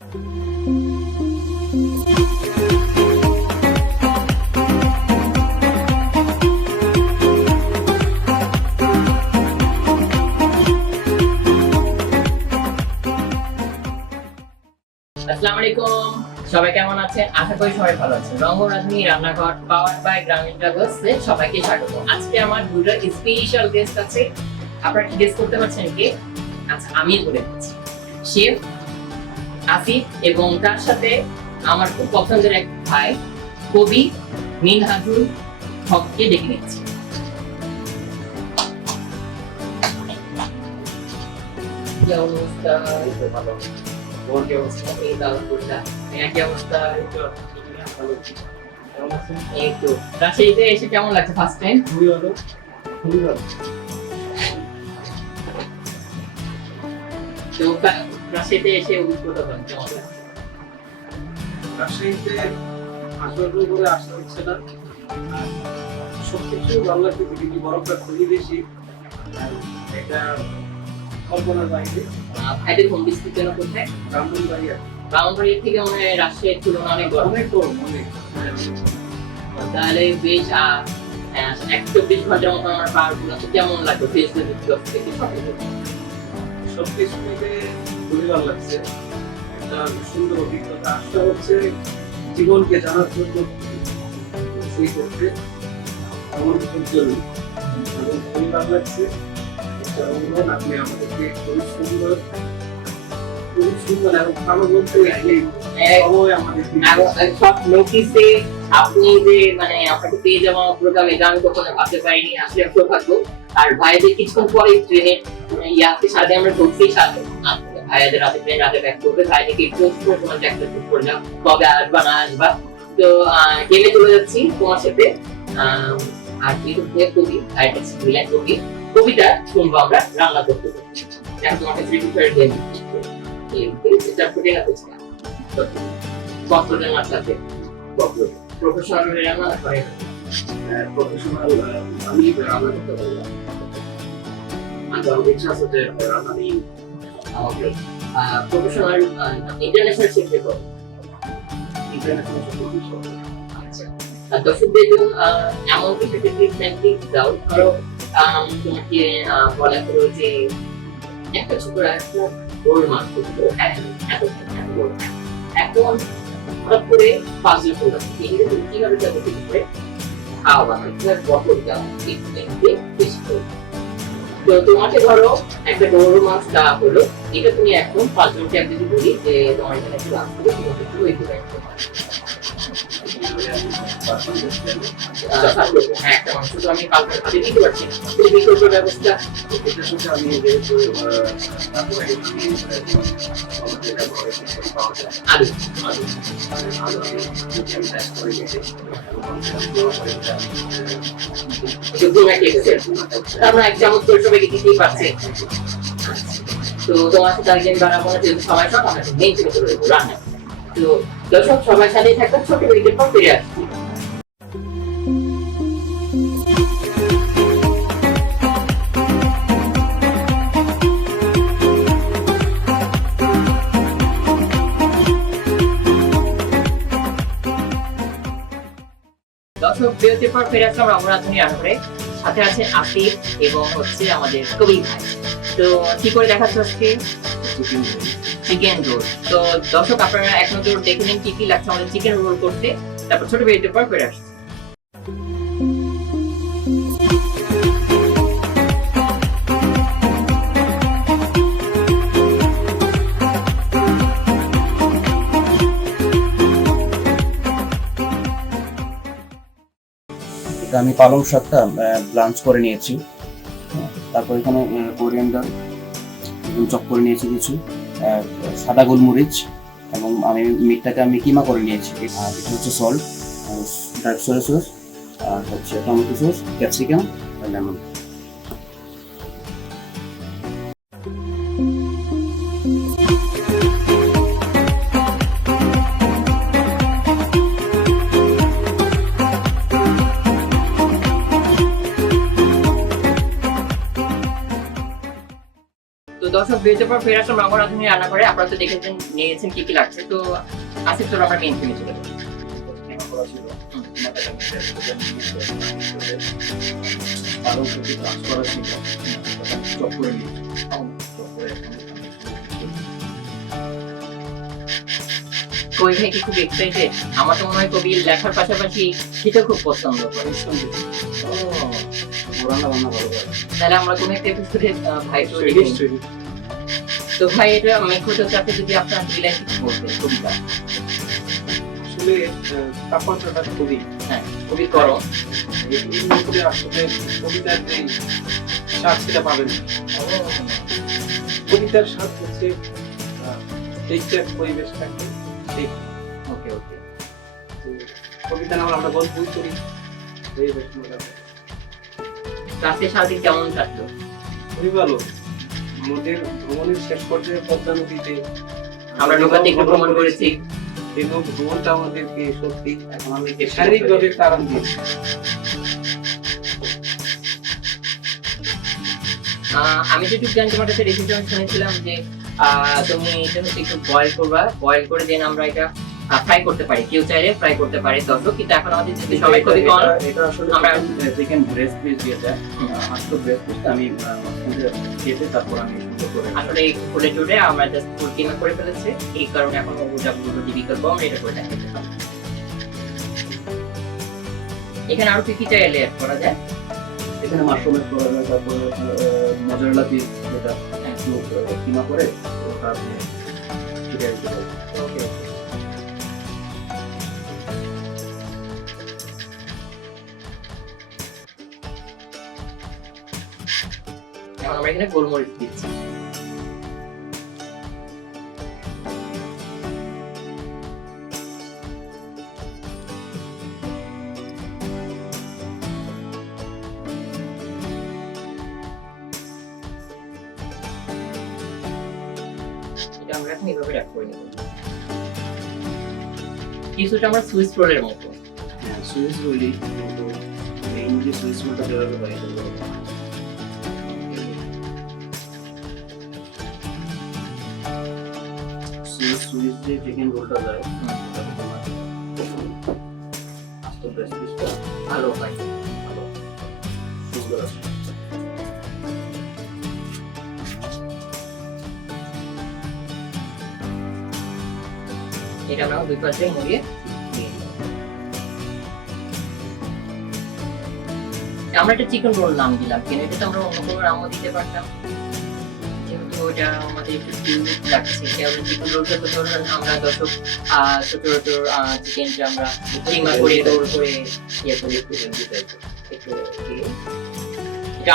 আলাইকুম। সবাই কেমন আছেন? আশা করি সবাই ভালো আছেন। রঙ্গরাজনী রান্নাঘর পাওয়ার বাই গ্রামীণ ট্রাভেলস সবাইকে স্বাগত। আজকে আমার দুটো স্পেশাল গেস্ট আছে। আপনারা কি গেস্ট করতে পারছেন কে? আচ্ছা আমি বলে দিচ্ছি। শেফ আসিফ এবং তার সাথে আমার খুব পছন্দের এক ভাই কবি মিনহাজুল হককে ডেকে নিচ্ছি তো রাজশাহীতে এসে কেমন লাগছে ফার্স্ট টাইম খুবই ভালো। খুবই ভালো। তো কা- রাজশাহীতে এসে অভিজ্ঞতা পান। কেমন রাজশাহীতে আসার করে আসা হচ্ছে না। আর সবকিছু ভালো বরফটা খুবই বেশি। এটা কল্পনার বাইরে। ভাইদের হোম ডিস্ট্রিক্ট যেন কোথায়? ব্রাহ্মণ বাইরে ব্রাহ্মণবাড়ির থেকে মনে হয় রাজশাহীর তুলনা অনেক গরম অনেক গরম অনেক। তাহলে বেশ এক চব্বিশ ঘণ্টার মতো আমার পার কেমন লাগল ফেস থেকে? সব কিছু মিলে খুবই ভালো লাগছে। একটা সুন্দর অভিজ্ঞতা। আসা হচ্ছে জীবনকে জানার জন্য সেই ক্ষেত্রে আমার খুব জরুরি এবং খুবই ভালো লাগছে। একটা অনুমান আপনি আমাদেরকে খুবই সুন্দর খুবই এবং ভালো বলতে সব নোটিসে আপনি যে মানে আপনাকে পেয়ে যাওয়া প্রোগ্রাম এটা আমি কখনো ভাবতে পারিনি আসলে সৌভাগ্য। আর ভাইদের কিছুক্ষণ পরে ট্রেনে ইয়াতে সাথে আমরা ঢুকতেই সাথে। ভাইয়াদের রাতে ট্রেন রাতে ব্যাক করবে পোস্ট করে তোমার একটা পোস্ট করলাম কবে আসবা না আসবা তো গেমে চলে যাচ্ছি তোমার সাথে। আর যেহেতু কবি আর একটা কবি কবিতা শুনব আমরা, রান্না করতে। এখন তোমার কাছে প্রিপেয়ার গেম এটা ফুটে না করছি কতজনের সাথে। প্রফেশনাল রান্না করে? প্রফেশনাল আমি রান্না করতে পারব আমার ইচ্ছা আছে যে আমি আমাকে তোমাকে বলা হলো যে একটা ছোট একটা বড়। এখন হঠাৎ করে পাঁচজন করলাম কীভাবে যাবে কীভাবে বটল দেওয়া করে। তো তোমাকে ধরো, একটা গরুর মাছ দেওয়া হলো, এটা তুমি এখন পাঁচজনকে আমি যদি বলি যে, তোমার এখানে একটু লাভ করে তোমাকে একটু ওই করে হ্যাঁ একটা মাংস তো আমি দিতে পারছি। বিকল্প ব্যবস্থা এটা আমি আলু আমরা এক চামচ করে সবাইকে দিতেই পারছি তো তোমার সাথে একদিন বানাবো না যেহেতু সবাই সব আমরা মেন থেকে রান্না তো দর্শক সবার সাথেই থাকবে ছোট বিরতির পর ফিরে আসছি বিরতির পর ফিরে আসলাম রমরাধনী রান্নাঘরে সাথে আছে আসিফ এবং হচ্ছে আমাদের কবি ভাই। তো কি করে দেখাচ্ছে আজকে? চিকেন রোল তো দর্শক আপনারা এক নজর দেখে নিন কি কি লাগছে আমাদের চিকেন রোল করতে। তারপর ছোট বিরতির পর ফিরে আসছি। আমি পালং শাকটা ব্লাঞ্চ করে নিয়েছি। তারপর এখানে কোরিয়ান্ডার চপ করে নিয়েছি কিছু সাদা গোলমরিচ, এবং আমি মিটটাকে আমি কিমা করে নিয়েছি। আর এটা হচ্ছে সল্ট ডার্ক সয়া সস আর হচ্ছে টমেটো সস ক্যাপসিকাম লেমন তো দর্শক দর্শক পর রাঁধুনি রান্না করে আপনারা তো দেখেছেন নিয়েছেন কি কি লাগছে। তো আসিফ তোর আমরা মেন চলে কবি ভাই কি খুব এক্সাইটেড আমার তো মনে হয় কবি লেখার পাশাপাশি খেতে খুব পছন্দ করে। তাহলে আমরা কোনো একটা এপিসোডে ভাই। নিশ্চয়ই তো ভাই এটা মেঘুটো চাপে যদি আপনার বিলাস বলতেন কবিতা আসলে তাপমাত্রাটা খুবই হ্যাঁ। খুবই গরম। মুহূর্তে আসলে কবিতার যে স্বাদ সেটা পাবেন কবিতার স্বাদ হচ্ছে এইটার পরিবেশটাকে ঠিক ওকে ওকে। কবিতা না হলে আমরা গল্পই করি এই বেশ মজা হয়। সারাদিন কেমন কাটলো? খুবই ভালো। আমাদের ভ্রমণের শেষ পর্যায়ে পদ্মা নদীতে আমরা নৌকাতে একটু ভ্রমণ করেছি। নৌ- ভ্রমণটা আমাদেরকে সত্যি শারীরিকভাবে দিয়েছে। আমি যেটুকু জানি তোমার কাছে রেসিপি শুনেছিলাম যে আহ, তুমি এটা একটু বয়েল করবা। বয়েল করে দেন আমরা এটা। ফ্রাই করতে পারি। কেউ চাইলে ফ্রাই করতে পারে দর্শক। কিন্তু এখন আমাদের যেহেতু সময় খুবই কম এটা- এটা আসলে আমরা- চিকেন ব্রেস্ট পিস দিয়ে যায়। হুম। ব্রেস্ট পিসটা আমি কেটে তারপর আমি আসলে এই ফুলে টুলে আমরা জাস্ট ফুল কিমা করে ফেলেছে। এই কারণে এখন ওটা পুরো বিকল্প আমরা এটা করে থাকি এখানে আরও কি কি চাইলে অ্যাড করা যায়? এখানে মাশরুম এড করা যায় তারপরে মজারেলা পিস যেটা একটু কিমা করে ওটা আপনি ওকে আমরা এখানে গোলমরিচ দিচ্ছি। আমরা এখন এভাবে রাখ করে নেব। কিছুটা আমরা সুইস রোলের মতো। হ্যাঁ সুইস রোলি কিন্তু মেইনলি সুইস রোলটা যেভাবে হয় চিকেন রোলটা যায় আস্ত ব্রেস্ট পিসটা ভালো হয়। ভালো। সুন্দর আছে এটা আমরা দুই পাশে মুড়িয়ে আমরা একটা চিকেন রোল নাম দিলাম। কেন এটা তো আমরা অন্য কোনো নামও দিতে পারতাম। ওটা আমাদের একটু লাগছে। কেমন চিকেন রোলটা তো ধরুন আমরা দর্শক ছোট ছোট চিকেনটা আমরা কিমা করে রোল করে ইয়ে করি একটু একটু এটা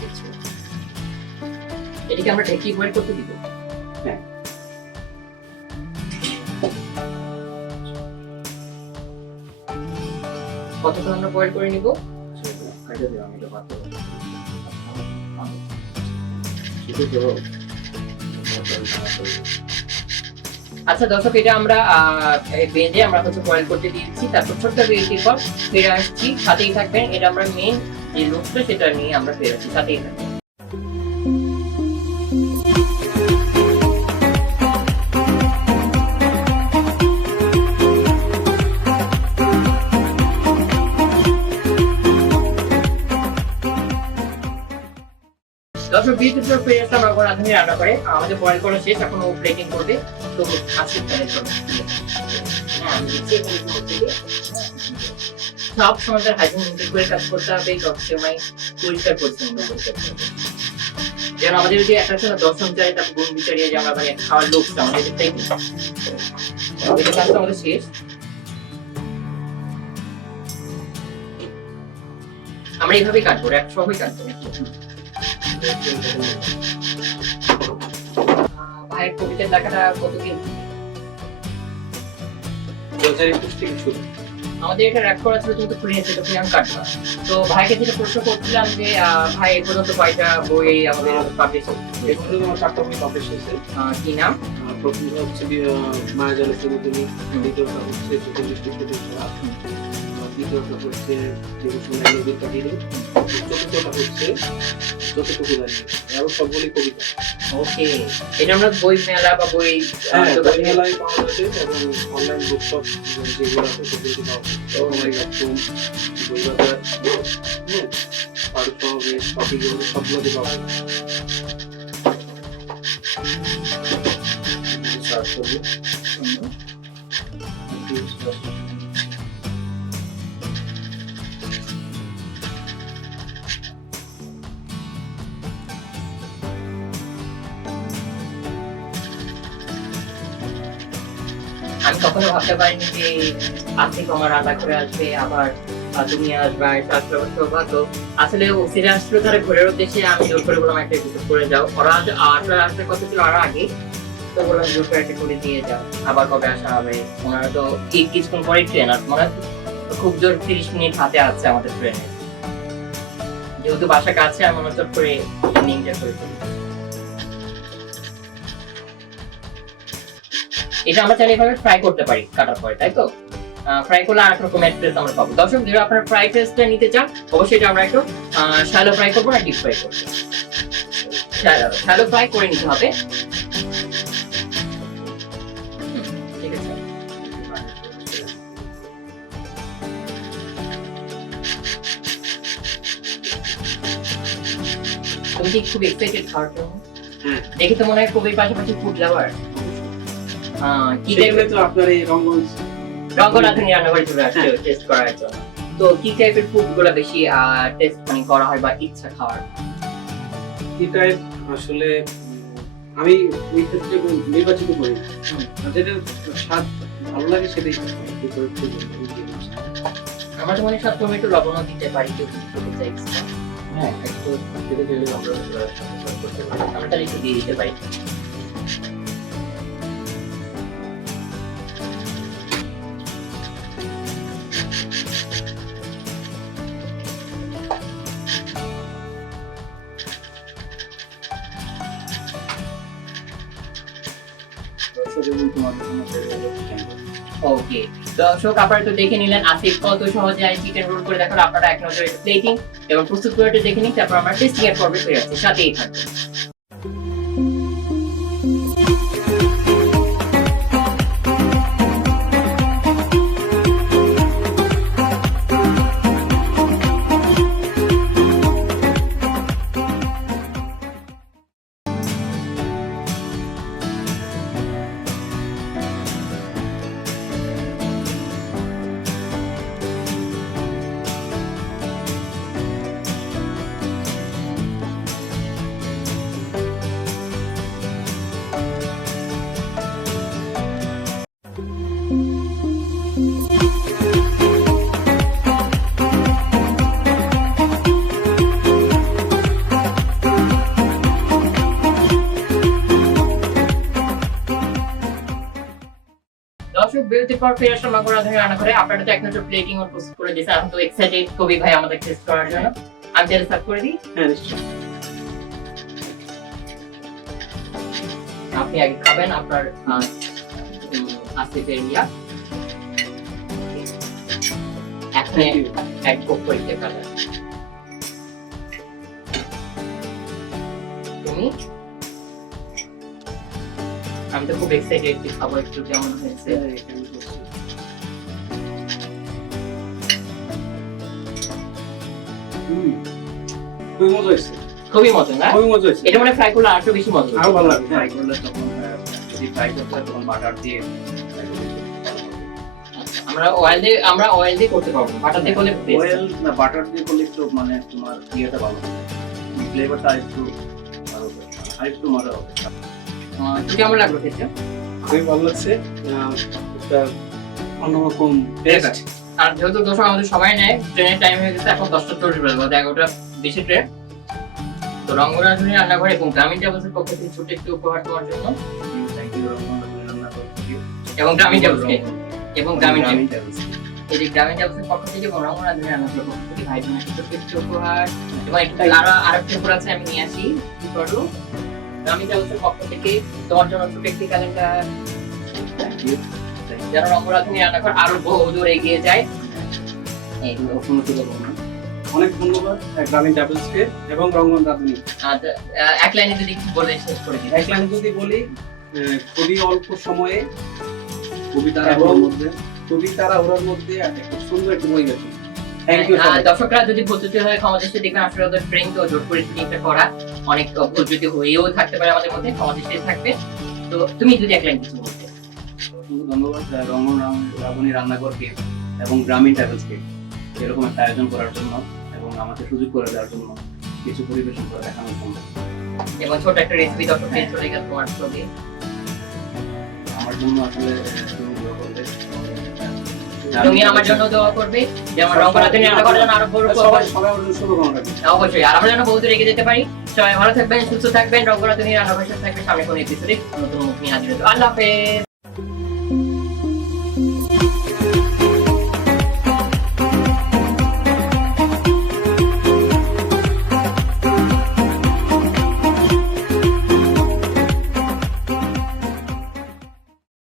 কিছু এটাকে আমরা ঢেকি বয়েল করতে দিব? হ্যাঁ। কতক্ষণ আমরা বয়েল করে নিব? আমি এটা তো আচ্ছা দর্শক, এটা আমরা বেঁধে আমরা হচ্ছে বয়েল করতে দিয়েছি। তারপর ছোট্ট বিরতির পর ফিরে আসছি সাথেই থাকবেন, এটা আমরা মেন যে লুকটা সেটা নিয়ে আমরা ফিরে আসছি সাথেই থাকবেন। দর্শক আসলাম আমরা রাঁধুনি রান্না করে আমাদের শেষ এখন ও প্লেটিং করবে তো। হ্যাঁ, এখানে। সব সময় তার হাইজিন করে কাজ করতে হবে পরিষ্কার পরিচ্ছন্ন করতে হবে। যেন আমাদের যদি একটা সময় দর্শন চাই তারপর বিচারিয়ে যে আমরা মানে খাওয়ার লোকটা আমাদের কাজটা আমাদের শেষ আমরা এইভাবেই কাটবো এক সবই কাটবো নাকি? ভাইয়ের কতদিন থেকে আমাদের এটা র্যাপ করা ছিল তুমি তো খুলে আমি কাটবা তো ভাইকে যেটা প্রশ্ন করছিলাম যে ভাই এ পর্যন্ত কয়টা বই আমাদের পাবলিশ এখন থেকে আমার চারটা বই পাবলিশ হয়েছে। কি নাম? আহ, প্রথমটা হচ্ছে মায়াজালের প্রতিদিনই দ্বিতীয়টা হচ্ছে প্রতিষ্ঠা দ্বিতীয়টা হচ্ছে দেবসুন্দর নদীর কাহিনী চতুর্থটা হচ্ছে যতটুকু আরও সবগুলি কবিতা। ওকে এটা আমরা বই মেলা বা বই হ্যাঁ বই মেলায় পাওয়া যাবে এবং অনলাইন যেগুলো আছে সেগুলো পাওয়া যাবে। একদম বই বাজার হ্যাঁ আর সবে শপিং সবগুলোতে পাওয়া যাবে। সার্চ করবে। আমি কখনো ভাবতে পারিনি যে আর্থিক আমার আলাদা করে আসবে, আবার তুমি আসবে আসলে সৌভাগ্য। আসলে ওসিরে আসলো তারা ঘোরের উদ্দেশ্যে, আমি জোর করে বললাম, একটা এপিসোড করে যাও। ওরা আসলে আসার কথা ছিল আরও আগে, তো বললাম, জোর করে একটা করে দিয়ে যাও। আবার কবে আসা হবে? ওনারা তো এই কিছুক্ষণ ট্রেন আর, মনে খুব জোর তিরিশ মিনিট হাতে আছে আমাদের ট্রেনে। যেহেতু বাসা কাছে, আমি মনে করে এন্ডিংটা করে ফেলি। এটা আমরা চাইলে এভাবে ফ্রাই করতে পারি কাটার পরে তাই তো? ফ্রাই করলে আরেক রকমের টেস্ট আমরা পাবো। দর্শক যদি আপনারা ফ্রাই টেস্টটা নিতে চান অবশ্যই এটা আমরা একটু শ্যালো ফ্রাই করব না ডিপ ফ্রাই করব। শ্যালো ফ্রাই করে নিতে হবে। তুমি কি খুব এক্সাইটেড খাওয়ার জন্য। দেখে তো মনে হয় খুবই পাশাপাশি ফুড লাভার কি টাইপের তো আপনার এই রঙ্গন রঙ্গনাথন রান্নাবাড়ি চলে আসছে হ্যাঁ। টেস্ট করার জন্য। তো কি টাইপের ফুডগুলো বেশি টেস্ট মানে করা হয় বা ইচ্ছা খাওয়ার? কি টাইপ আসলে আমি ওই ক্ষেত্রে নির্বাচিত করি যেটা স্বাদ ভালো লাগে সেটাই। আমরা তো মনে হয় টমেটো লবণও দিতে পারি কেউ যদি চাই হ্যাঁ একটু আমরা করতে পারি। আমরা একটু দিয়ে দিতে পারি। ওকে দর্শক, আপনারা তো দেখে নিলেন আসিফ কত সহজে চিকেন রোল করে দেখো আপনারা এক নজরে প্লেটিং এবং প্রস্তুত করে দেখে নিন, তারপর আমরা টেস্টিং এর পর্বে ফিরে সাথেই থাকবেন বিরতির পর ফিরে আসলাম মাগুরা ধরে রান্না করে আপনারা তো এক নজর প্লেটিং ও প্রস্তুত করে দিয়েছেন। আমি তো এক্সাইটেড কবি ভাই আমাদের টেস্ট করার জন্য। আমি তাহলে সার্ভ করে দিই? হ্যাঁ আপনি আগে খাবেন আপনার আসিফের ইয়া। এখন এক কোপ করতে পারেন। তুমি? আমি তো খুব এক্সাইটেড যে একটু কেমন হয়েছে। হ্যাঁ, খুবই মজা হয়েছে। খুবই মজা না? খুবই মজা হয়েছে। এটা মানে ফ্রাই করলে আরও বেশি মজা আরও ভালো লাগবে। ফ্রাই করলে তখন যদি ফ্রাই করতে হয় তখন বাটার দিয়ে আচ্ছা, আমরা অয়েল দিয়ে আমরা অয়েল দিয়ে করতে পারব বাটার দিয়ে করলে অয়েল না বাটার দিয়ে করলে একটু মানে তোমার ইয়েটা ভালো ফ্লেভারটা একটু ভালো হবে। আর একটু মজা হবে। কেমন লাগল খেতে? খুবই ভালো লাগছে। একটা অন্যরকম টেস্ট আর যেহেতু দর্শক আমাদের সময় নেয় ট্রেনের টাইম হয়ে গেছে এখন দশটা চল্লিশ বেলা বাজে এগারোটা বেশি ট্রেন। তো রঙ্গরাজনী রান্নাঘর এবং গ্রামীণ ট্রাভেলসের পক্ষ থেকে ছোট একটি উপহার তোমার জন্য। এবং গ্রামীণ ট্রাভেলসকে এবং গ্রামীণ যে গ্রামীণ ট্রাভেলসের পক্ষ থেকে এবং রঙ্গরাজনী রান্নাঘরের পক্ষ থেকে ভাই বোনের ছোট একটি উপহার। এবং একটু আরও আর উপহার আছে আমি নিয়ে আসি কি করো? গ্রামীণ ট্রাভেলসের পক্ষ থেকে তোমার জন্য ছোট একটি ক্যালেন্ডার যেন রঙ্গরাজনী রান্নাঘর আরও এগিয়ে যায়। ধন্যবাদ অনেক ধন্যবাদ গ্রামীণ ট্রাভেলসকে এবং রঙ্গন রাধুনি এক লাইনে যদি বলে শেষ করে দিই এক লাইন যদি বলি খুবই অল্প সময়ে কবিতার এবং- মধ্যে খুবই তাড়াহুড়োর মধ্যে একটা সুন্দর একটি পরিবেশন থ্যাংক ইউ দর্শকরা যদি প্রস্তুতি হয় ক্ষমা দৃষ্টি দেখবেন আসলে তো জোর করে করা অনেক ভুল যদি হয়েও থাকতে পারে আমাদের মধ্যে ক্ষমা থাকবে। তো তুমি যদি এক লাইন কিছু বলতে। ধন্যবাদ রাবণী রান্নাঘরকে এবং গ্রামীণ ট্রাভেলসকে এরকম একটা আয়োজন করার জন্য এবং আমাকে সুযোগ করে দেওয়ার জন্য কিছু পরিবেশন করে দেখানোর জন্য এবং ছোট একটা রেসিপি চলে গেল তোমার ছবি আমার জন্য আসলে তুমি দোয়া করবে। তুমি আমার জন্য দোয়া করবে আরও বড় সবাই সবাই আমার জন্য শুভকামনা অবশ্যই আর আমরা যেন বহুত রেখে যেতে পারি। সবাই ভালো থাকবেন, সুস্থ থাকবেন রঙ্গনাথ রান্না ভাষা থাকবে সামনে কোনো এপিসোডে নতুন মুখ নিয়ে হাজির আল্লাহ হাফেজ।